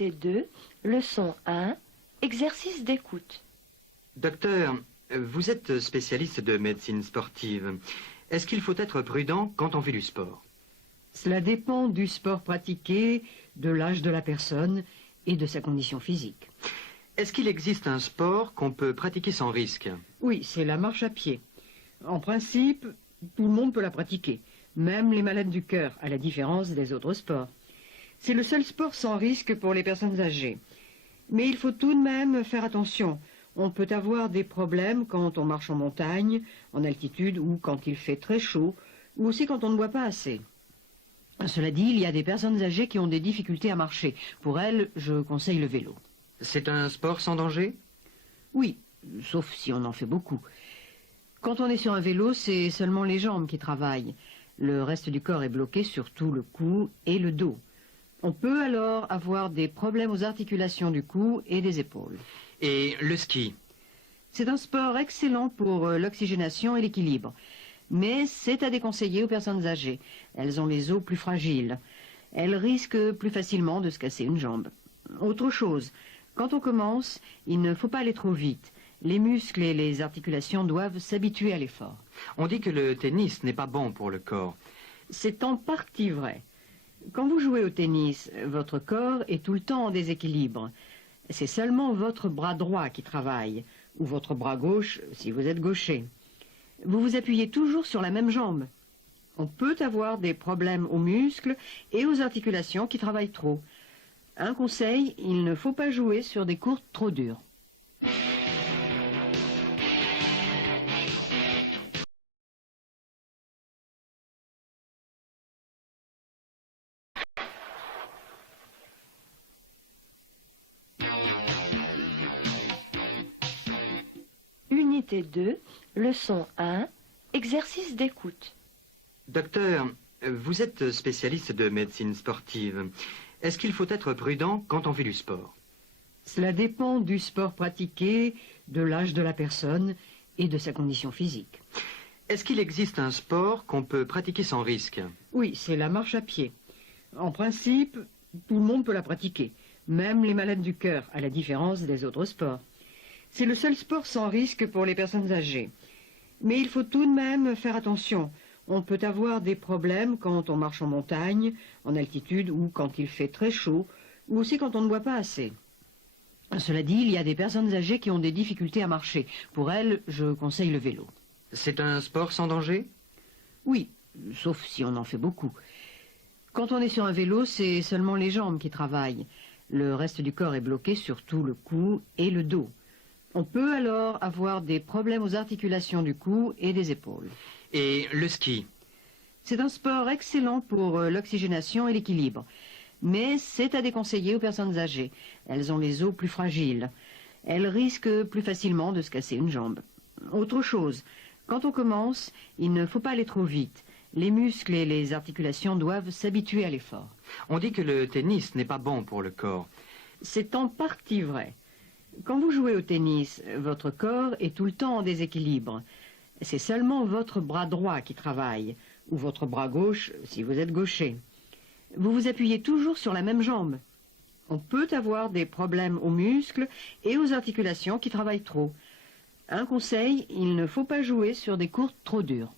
Unité 2, leçon 1, exercice d'écoute. Docteur, vous êtes spécialiste de médecine sportive. Est-ce qu'il faut être prudent quand on fait du sport? Cela dépend du sport pratiqué, de l'âge de la personne et de sa condition physique. Est-ce qu'il existe un sport qu'on peut pratiquer sans risque? Oui, c'est la marche à pied. En principe, tout le monde peut la pratiquer, même les malades du cœur, à la différence des autres sports. C'est le seul sport sans risque pour les personnes âgées. Mais il faut tout de même faire attention. On peut avoir des problèmes quand on marche en montagne, en altitude ou quand il fait très chaud, ou aussi quand on ne boit pas assez. Cela dit, il y a des personnes âgées qui ont des difficultés à marcher. Pour elles, je conseille le vélo. C'est un sport sans danger? Oui, sauf si on en fait beaucoup. Quand on est sur un vélo, c'est seulement les jambes qui travaillent. Le reste du corps est bloqué, surtout le cou et le dos. On peut alors avoir des problèmes aux articulations du cou et des épaules. Et le ski? C'est un sport excellent pour l'oxygénation et l'équilibre. Mais c'est à déconseiller aux personnes âgées. Elles ont les os plus fragiles. Elles risquent plus facilement de se casser une jambe. Autre chose, quand on commence, il ne faut pas aller trop vite. Les muscles et les articulations doivent s'habituer à l'effort. On dit que le tennis n'est pas bon pour le corps. C'est en partie vrai. Quand vous jouez au tennis, votre corps est tout le temps en déséquilibre. C'est seulement votre bras droit qui travaille, ou votre bras gauche si vous êtes gaucher. Vous vous appuyez toujours sur la même jambe. On peut avoir des problèmes aux muscles et aux articulations qui travaillent trop. Un conseil, il ne faut pas jouer sur des courts trop durs. Unité 2, leçon 1, exercice d'écoute. Docteur, vous êtes spécialiste de médecine sportive. Est-ce qu'il faut être prudent quand on fait du sport? Cela dépend du sport pratiqué, de l'âge de la personne et de sa condition physique. Est-ce qu'il existe un sport qu'on peut pratiquer sans risque? Oui, c'est la marche à pied. En principe, tout le monde peut la pratiquer, même les malades du cœur, à la différence des autres sports. C'est le seul sport sans risque pour les personnes âgées. Mais il faut tout de même faire attention. On peut avoir des problèmes quand on marche en montagne, en altitude ou quand il fait très chaud, ou aussi quand on ne boit pas assez. Cela dit, il y a des personnes âgées qui ont des difficultés à marcher. Pour elles, je conseille le vélo. C'est un sport sans danger? Oui, sauf si on en fait beaucoup. Quand on est sur un vélo, c'est seulement les jambes qui travaillent. Le reste du corps est bloqué, surtout le cou et le dos. On peut alors avoir des problèmes aux articulations du cou et des épaules. Et le ski? C'est un sport excellent pour l'oxygénation et l'équilibre. Mais c'est à déconseiller aux personnes âgées. Elles ont les os plus fragiles. Elles risquent plus facilement de se casser une jambe. Autre chose, quand on commence, il ne faut pas aller trop vite. Les muscles et les articulations doivent s'habituer à l'effort. On dit que le tennis n'est pas bon pour le corps. C'est en partie vrai. Quand vous jouez au tennis, votre corps est tout le temps en déséquilibre. C'est seulement votre bras droit qui travaille, ou votre bras gauche si vous êtes gaucher. Vous vous appuyez toujours sur la même jambe. On peut avoir des problèmes aux muscles et aux articulations qui travaillent trop. Un conseil, il ne faut pas jouer sur des courts trop durs.